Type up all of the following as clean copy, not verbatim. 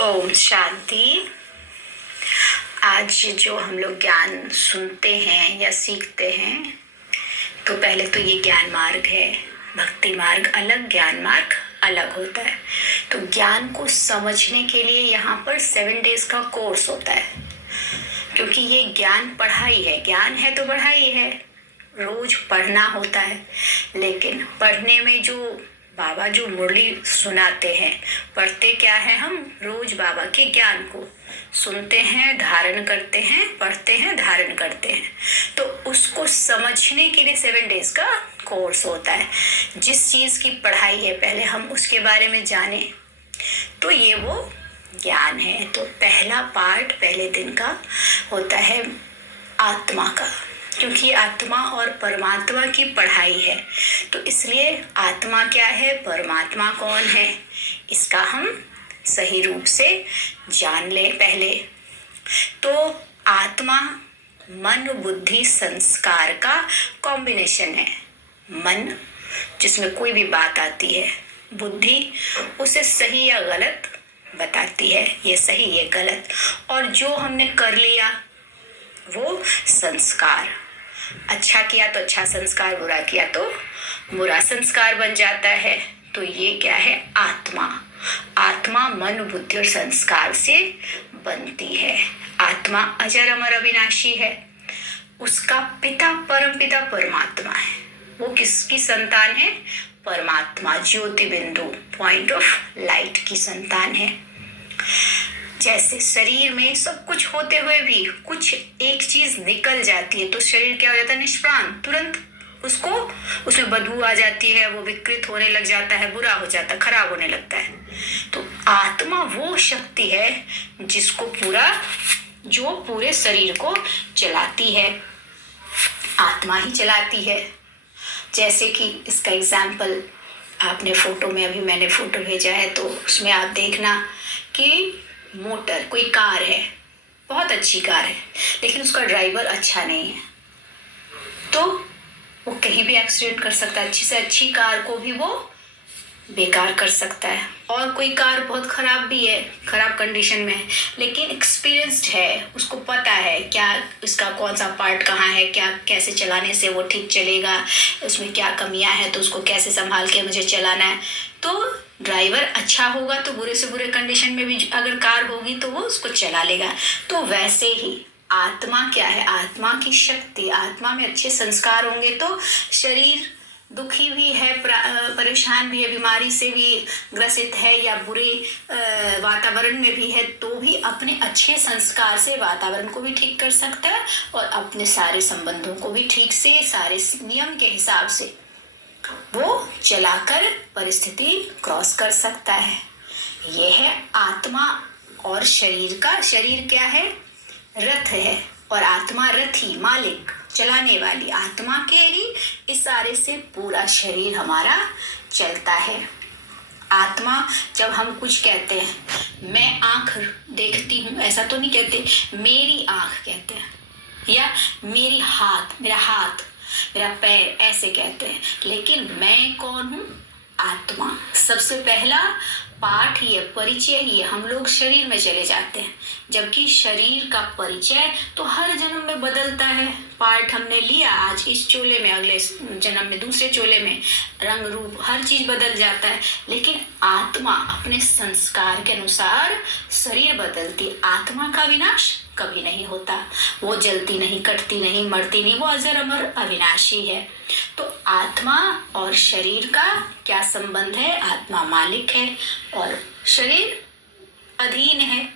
ओम शांति। आज जो हम लोग ज्ञान सुनते हैं या सीखते हैं, तो पहले तो ये ज्ञान मार्ग है। भक्ति मार्ग अलग, ज्ञान मार्ग अलग होता है। तो ज्ञान को समझने के लिए यहाँ पर 7 डेज का कोर्स होता है, क्योंकि ये ज्ञान पढ़ाई है। ज्ञान है तो पढ़ाई है, रोज पढ़ना होता है। लेकिन पढ़ने में जो बाबा जो मुरली सुनाते हैं, पढ़ते क्या है, हम रोज बाबा के ज्ञान को सुनते हैं, धारण करते हैं, पढ़ते हैं, धारण करते हैं। तो उसको समझने के लिए 7 डेज का कोर्स होता है। जिस चीज की पढ़ाई है, पहले हम उसके बारे में जाने, तो ये वो ज्ञान है। तो पहला पार्ट पहले दिन का होता है आत्मा का, क्योंकि आत्मा और परमात्मा की पढ़ाई है। तो इसलिए आत्मा क्या है, परमात्मा कौन है, इसका हम सही रूप से जान ले पहले। तो आत्मा मन बुद्धि संस्कार का कॉम्बिनेशन है। मन जिसमें कोई भी बात आती है, बुद्धि उसे सही या गलत बताती है, ये सही ये गलत, और जो हमने कर लिया वो संस्कार। अच्छा किया तो अच्छा संस्कार, बुरा किया तो बुरा संस्कार बन जाता है। तो ये क्या है, आत्मा। आत्मा मन बुद्धि और संस्कार से बनती है। आत्मा अजर अमर अविनाशी है। उसका पिता परम पिता परमात्मा है। वो किसकी संतान है, परमात्मा, ज्योति बिंदु, पॉइंट ऑफ लाइट की संतान है। जैसे शरीर में सब कुछ होते हुए भी कुछ एक चीज निकल जाती है, तो शरीर क्या हो जाता है, निष्प्राण। तुरंत उसको उसमें बदबू आ जाती है, वो विकृत होने लग जाता है, बुरा हो जाता है, खराब होने लगता है। तो आत्मा वो शक्ति है जिसको जो पूरे शरीर को चलाती है, आत्मा ही चलाती है। जैसे कि इसका एग्जाम्पल आपने फोटो में, अभी मैंने फोटो भेजा है, तो उसमें आप देखना कि मोटर, कोई कार है, बहुत अच्छी कार है, लेकिन उसका ड्राइवर अच्छा नहीं है, तो वो कहीं भी एक्सीडेंट कर सकता है। अच्छी से अच्छी कार को भी वो बेकार कर सकता है। और कोई कार बहुत खराब भी है, खराब कंडीशन में है, लेकिन एक्सपीरियंस्ड है, उसको पता है क्या इसका कौन सा पार्ट कहाँ है, क्या कैसे चलाने से वो ठीक चलेगा, उसमें क्या कमियां हैं, तो उसको कैसे संभाल के मुझे चलाना है। तो ड्राइवर अच्छा होगा तो बुरे से बुरे कंडीशन में भी अगर कार होगी तो वो उसको चला लेगा। तो वैसे ही आत्मा क्या है, आत्मा की शक्ति, आत्मा में अच्छे संस्कार होंगे तो शरीर दुखी भी है, परेशान भी है, बीमारी से भी ग्रसित है, या बुरे वातावरण में भी है, तो भी अपने अच्छे संस्कार से वातावरण को भी ठीक कर सकता है और अपने सारे संबंधों को भी ठीक से, सारे नियम के हिसाब से वो चलाकर परिस्थिति क्रॉस कर सकता है। यह है आत्मा और शरीर का। शरीर क्या है, रथ है, और आत्मा रथी, मालिक, चलाने वाली। आत्मा के ही इशारे से पूरा शरीर हमारा चलता है। आत्मा, जब हम कुछ कहते हैं, मैं आंख देखती हूँ, ऐसा तो नहीं कहते, मेरी आंख कहते हैं, या मेरी हाथ, मेरा हाथ, मेरा पैर, ऐसे कहते हैं। लेकिन मैं कौन हूँ, आत्मा। सबसे पहला पाठ ही है, परिचय ही है। हम लोग शरीर में चले जाते हैं, जबकि शरीर का परिचय तो हर जन्म में बदलता है। पार्ट हमने लिया आज इस चोले में, अगले जन्म में दूसरे चोले में, रंग रूप हर चीज बदल जाता है। लेकिन आत्मा अपने संस्कार के अनुसार शरीर बदलती। आत्मा का विनाश कभी नहीं होता, वो जलती नहीं, कटती नहीं, मरती नहीं, वो अजर अमर अविनाशी है। तो आत्मा और शरीर का क्या संबंध है, आत्मा मालिक है और शरीर अधीन है।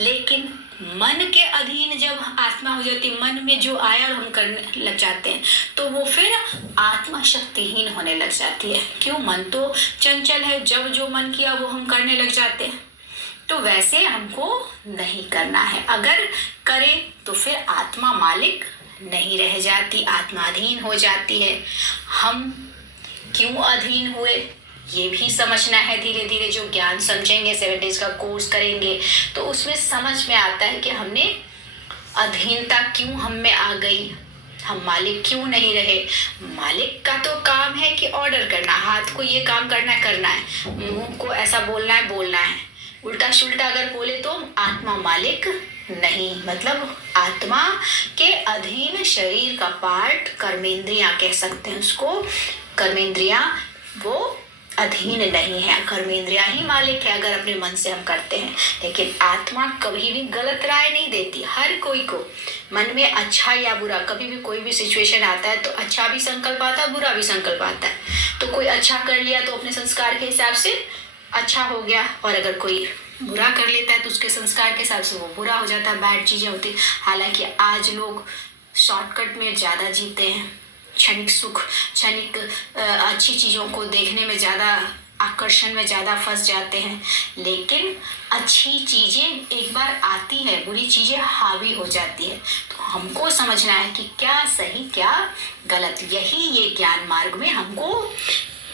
लेकिन मन के अधीन जब आत्मा हो जाती, मन में जो आया और हम करने लग जाते हैं, तो वो फिर आत्मा शक्तिहीन होने लग जाती है। क्यों, मन तो चंचल है, जब जो मन किया वो हम करने लग जाते हैं। तो वैसे हमको नहीं करना है। अगर करें तो फिर आत्मा मालिक नहीं रह जाती, आत्मा अधीन हो जाती है। हम क्यों अधीन हुए, ये भी समझना है। धीरे धीरे जो ज्ञान समझेंगे, 7 डेज का कोर्स करेंगे, तो उसमें समझ में आता है कि हमने अधीनता क्यों हम में आ गई, हम मालिक क्यों नहीं रहे। मालिक का तो काम है कि ऑर्डर करना, हाथ को ये काम करना है, मुंह को ऐसा बोलना है, उल्टा सुल्टा अगर बोले तो आत्मा मालिक नहीं, मतलब आत्मा के अधीन शरीर का पार्ट कर्मेंद्रियां कह सकते हैं उसको। कर्मेंद्रियां वो अधीन नहीं है, कर्मेंद्रियां ही मालिक है अगर अपने मन से हम करते हैं। लेकिन आत्मा कभी भी गलत राय नहीं देती। हर कोई को मन में अच्छा या बुरा, कभी भी कोई भी सिचुएशन आता है तो अच्छा भी संकल्प आता है, बुरा भी संकल्प आता है। तो कोई अच्छा कर लिया तो अपने संस्कार के हिसाब से अच्छा हो गया, और अगर कोई बुरा कर लेता है तो उसके संस्कार के हिसाब से वो बुरा हो जाता है, बैड चीजें होती। हालांकि आज लोग शॉर्टकट में ज्यादा जीते हैं, क्षणिक सुख, क्षणिक अच्छी चीजों को देखने में ज्यादा, आकर्षण में ज्यादा फंस जाते हैं। लेकिन अच्छी चीजें एक बार आती है, बुरी चीजें हावी हो जाती है। तो हमको समझना है कि क्या सही क्या गलत। यही ये ज्ञान मार्ग में हमको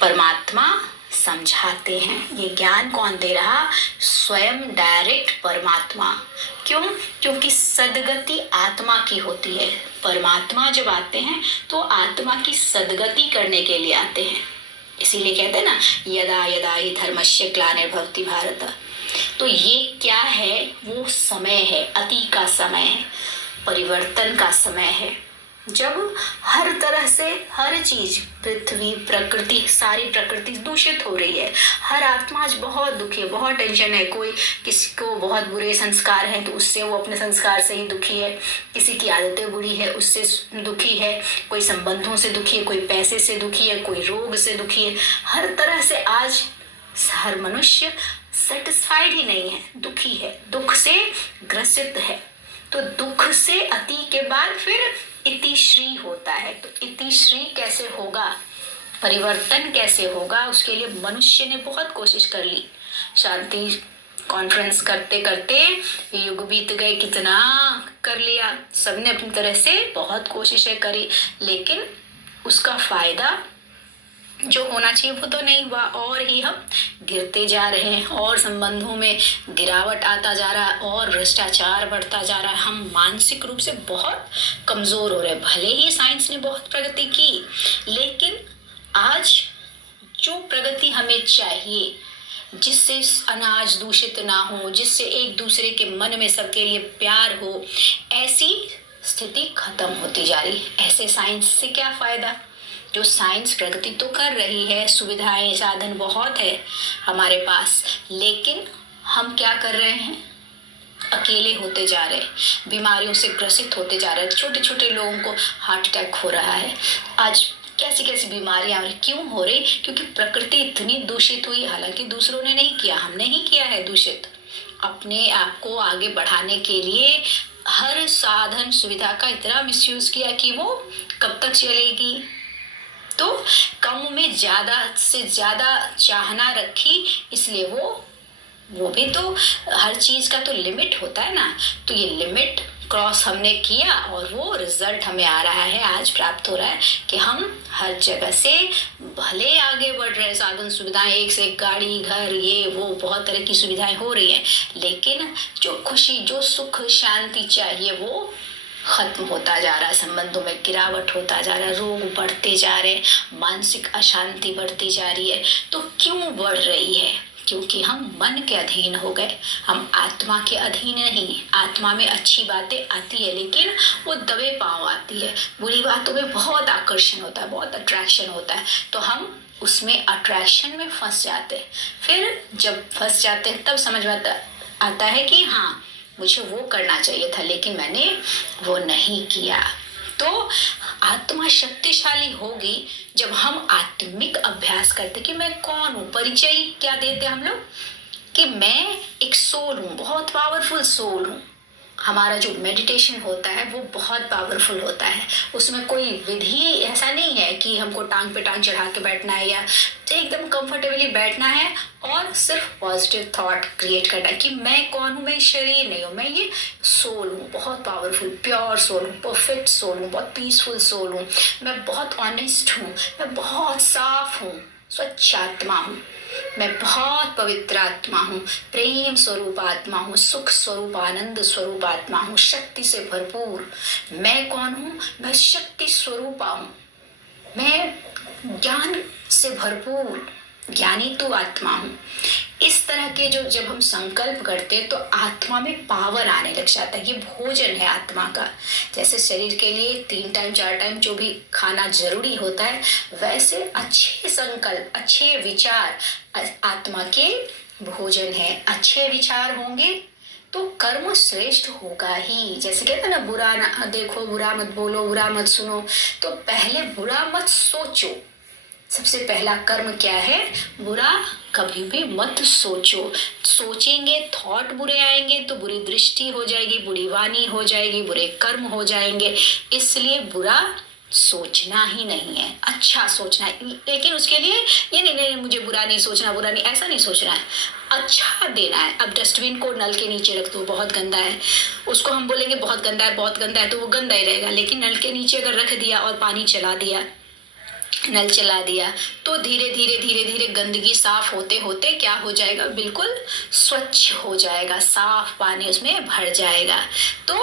परमात्मा समझाते हैं। ये ज्ञान कौन दे रहा? स्वयं डायरेक्ट परमात्मा। क्यों? क्योंकि सदगति आत्मा की होती है। परमात्मा जब आते हैं तो आत्मा की सदगति करने के लिए आते हैं। इसीलिए कहते हैं ना, यदा यदा ही धर्मस्य ग्लानिर्भवति भारत। तो ये क्या है? वो समय है, अति का समय है, परिवर्तन का समय है, जब हर तरह से हर चीज, पृथ्वी, प्रकृति, सारी प्रकृति दूषित हो रही है। हर आत्मा आज बहुत दुखी है, बहुत टेंशन है। कोई किसी को बहुत बुरे संस्कार हैं तो उससे वो अपने संस्कार से ही दुखी है, किसी की आदतें बुरी है उससे दुखी है, कोई संबंधों से दुखी है, कोई पैसे से दुखी है, कोई रोग से दुखी है। हर तरह से आज हर मनुष्य सेटिस्फाइड ही नहीं है, दुखी है, दुख से ग्रसित है। तो दुख से अति के बाद फिर इतिश्री होता है। तो इतिश्री कैसे होगा, परिवर्तन कैसे होगा, उसके लिए मनुष्य ने बहुत कोशिश कर ली। शांति कॉन्फ्रेंस करते करते युग बीत गए, कितना कर लिया, सबने अपनी तरह से बहुत कोशिशें करी, लेकिन उसका फायदा जो होना चाहिए वो तो नहीं हुआ। और ही हम गिरते जा रहे हैं, और संबंधों में गिरावट आता जा रहा है, और भ्रष्टाचार बढ़ता जा रहा है। हम मानसिक रूप से बहुत कमजोर हो रहे हैं। भले ही साइंस ने बहुत प्रगति की, लेकिन आज जो प्रगति हमें चाहिए, जिससे अनाज दूषित ना हो, जिससे एक दूसरे के मन में सबके लिए प्यार हो, ऐसी स्थिति खत्म होती जा रही है। ऐसे साइंस से क्या फायदा? जो साइंस प्रगति तो कर रही है, सुविधाएं साधन बहुत है हमारे पास, लेकिन हम क्या कर रहे हैं? अकेले होते जा रहे, बीमारियों से ग्रसित होते जा रहे। छोटे छोटे लोगों को हार्ट अटैक हो रहा है। आज कैसी कैसी बीमारियां हो रही, क्यों हो रही? क्योंकि प्रकृति इतनी दूषित हुई। हालांकि दूसरों ने नहीं किया, हमने ही किया है दूषित। अपने आप को आगे बढ़ाने के लिए हर साधन सुविधा का इतना मिसयूज किया कि वो कब तक चलेगी। तो कम में ज्यादा से ज्यादा चाहना रखी, इसलिए वो भी तो हर चीज का तो लिमिट होता है ना। तो ये लिमिट क्रॉस हमने किया और वो रिजल्ट हमें आ रहा है, आज प्राप्त हो रहा है कि हम हर जगह से भले आगे बढ़ रहे हैं, साधन सुविधाएं, एक से एक गाड़ी, घर, ये वो बहुत तरह की सुविधाएं हो रही हैं, लेकिन जो खुशी, जो सुख शांति चाहिए वो खत्म होता जा रहा है। संबंधों में गिरावट होता जा रहा है, रोग बढ़ते जा रहे हैं, मानसिक अशांति बढ़ती जा रही है। तो क्यों बढ़ रही है? क्योंकि हम मन के अधीन हो गए, हम आत्मा के अधीन नहीं। आत्मा में अच्छी बातें आती है, लेकिन वो दबे पांव आती है। बुरी बातों में बहुत आकर्षण होता है, बहुत अट्रैक्शन होता है, तो हम उसमें अट्रैक्शन में फंस जाते हैं। फिर जब फंस जाते हैं तब समझ में आता है कि हाँ, मुझे वो करना चाहिए था, लेकिन मैंने वो नहीं किया। तो आत्मा शक्तिशाली होगी जब हम आत्मिक अभ्यास करते कि मैं कौन हूँ। परिचय क्या देते हम लोग कि मैं एक सोल हूँ, बहुत पावरफुल सोल हूँ। हमारा जो मेडिटेशन होता है वो बहुत पावरफुल होता है। उसमें कोई विधि ऐसा नहीं है कि हमको टांग पे टांग चढ़ा के बैठना है, या एकदम कंफर्टेबली बैठना है और सिर्फ पॉजिटिव थॉट क्रिएट करना है कि मैं कौन हूँ, मैं शरीर नहीं हूँ, मैं ये सोल हूँ, बहुत पावरफुल प्योर सोल हूँ, परफेक्ट सोल हूँ, बहुत पीसफुल सोल हूँ, मैं बहुत ऑनेस्ट हूँ, मैं बहुत साफ हूँ, स्वच्छ आत्मा हूँ, मैं बहुत पवित्र आत्मा हूँ, प्रेम स्वरूप आत्मा हूँ, सुख स्वरूप आनंद स्वरूप आत्मा हूँ, शक्ति से भरपूर। मैं कौन हूँ? मैं शक्ति स्वरूपा हूँ, मैं ज्ञान से भरपूर ज्ञानी तो आत्मा हूँ। इस तरह के जो जब हम संकल्प करते हैं तो आत्मा में पावर आने लग जाता है। ये भोजन है आत्मा का। जैसे शरीर के लिए 3 टाइम 4 टाइम जो भी खाना जरूरी होता है, वैसे अच्छे संकल्प, अच्छे विचार आत्मा के भोजन है। अच्छे विचार होंगे तो कर्म श्रेष्ठ होगा ही। जैसे कहते हैं ना, बुरा ना देखो, बुरा मत बोलो, बुरा मत सुनो। तो पहले बुरा मत सोचो। सबसे पहला कर्म क्या है? बुरा कभी भी मत सोचो। सोचेंगे, थॉट बुरे आएंगे तो बुरी दृष्टि हो जाएगी, बुरी वाणी हो जाएगी, बुरे कर्म हो जाएंगे। इसलिए बुरा सोचना ही नहीं है, अच्छा सोचना है। लेकिन उसके लिए ये नहीं, नहीं मुझे बुरा नहीं सोचना, बुरा नहीं, ऐसा नहीं सोचना है, अच्छा देना है। अब डस्टबिन को नल के नीचे रख दो, बहुत गंदा है, उसको हम बोलेंगे बहुत गंदा है, बहुत गंदा है, तो वो गंदा ही रहेगा। लेकिन नल के नीचे अगर रख दिया और पानी चला दिया, नल चला दिया, तो धीरे धीरे धीरे धीरे गंदगी साफ होते होते क्या हो जाएगा? बिल्कुल स्वच्छ हो जाएगा, साफ पानी उसमें भर जाएगा। तो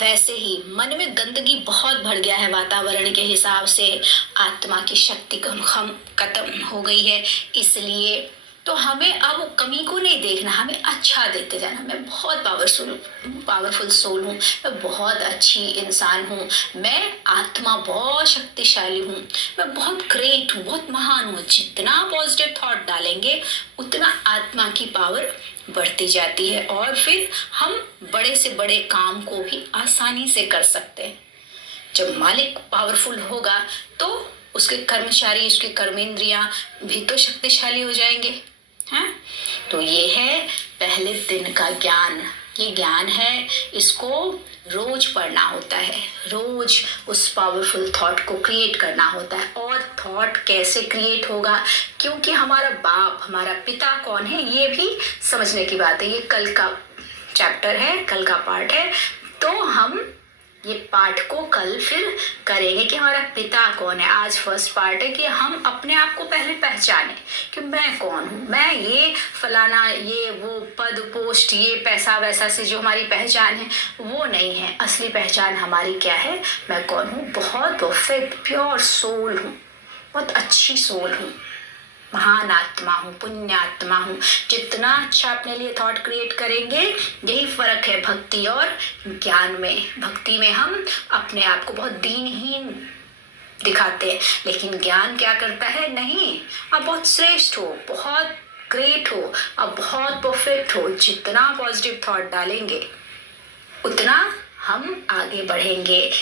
वैसे ही मन में गंदगी बहुत भर गया है वातावरण के हिसाब से, आत्मा की शक्ति कम खत्म हो गई है। इसलिए तो हमें अब कमी को नहीं देखना, हमें अच्छा देखते जाना। मैं बहुत पावरफुल सोल हूँ, मैं बहुत अच्छी इंसान हूँ, मैं आत्मा बहुत शक्तिशाली हूँ, मैं बहुत ग्रेट हूँ, बहुत महान हूँ। जितना पॉजिटिव थॉट डालेंगे उतना आत्मा की पावर बढ़ती जाती है और फिर हम बड़े से बड़े काम को भी आसानी से कर सकते हैं। जब मालिक पावरफुल होगा तो उसके कर्मचारी, उसके कर्मेंद्रियां भी तो शक्तिशाली हो जाएंगे। हैं? तो ये है पहले दिन का ज्ञान। ये ज्ञान है, इसको रोज पढ़ना होता है, रोज उस पावरफुल थॉट को क्रिएट करना होता है। और थॉट कैसे क्रिएट होगा? क्योंकि हमारा बाप, हमारा पिता कौन है, ये भी समझने की बात है। ये कल का चैप्टर है, कल का पार्ट है। तो हम ये पाठ को कल फिर करेंगे कि हमारा पिता कौन है। आज फर्स्ट पार्ट है कि हम अपने आप को पहले पहचाने कि मैं कौन हूँ। मैं ये फलाना, ये वो पद पोस्ट, ये पैसा वैसा से जो हमारी पहचान है वो नहीं है। असली पहचान हमारी क्या है? मैं कौन हूँ? बहुत परफेक्ट प्योर सोल हूँ, बहुत अच्छी सोल हूँ, महान आत्मा हूँ, पुण्य आत्मा हूँ। जितना अच्छा अपने लिए थॉट क्रिएट करेंगे, यही फर्क है भक्ति और ज्ञान में। भक्ति में हम अपने आप को बहुत दीनहीन दिखाते हैं, लेकिन ज्ञान क्या करता है? नहीं, आप बहुत श्रेष्ठ हो, बहुत ग्रेट हो, आप बहुत परफेक्ट हो। जितना पॉजिटिव थॉट डालेंगे उतना हम आगे बढ़ेंगे।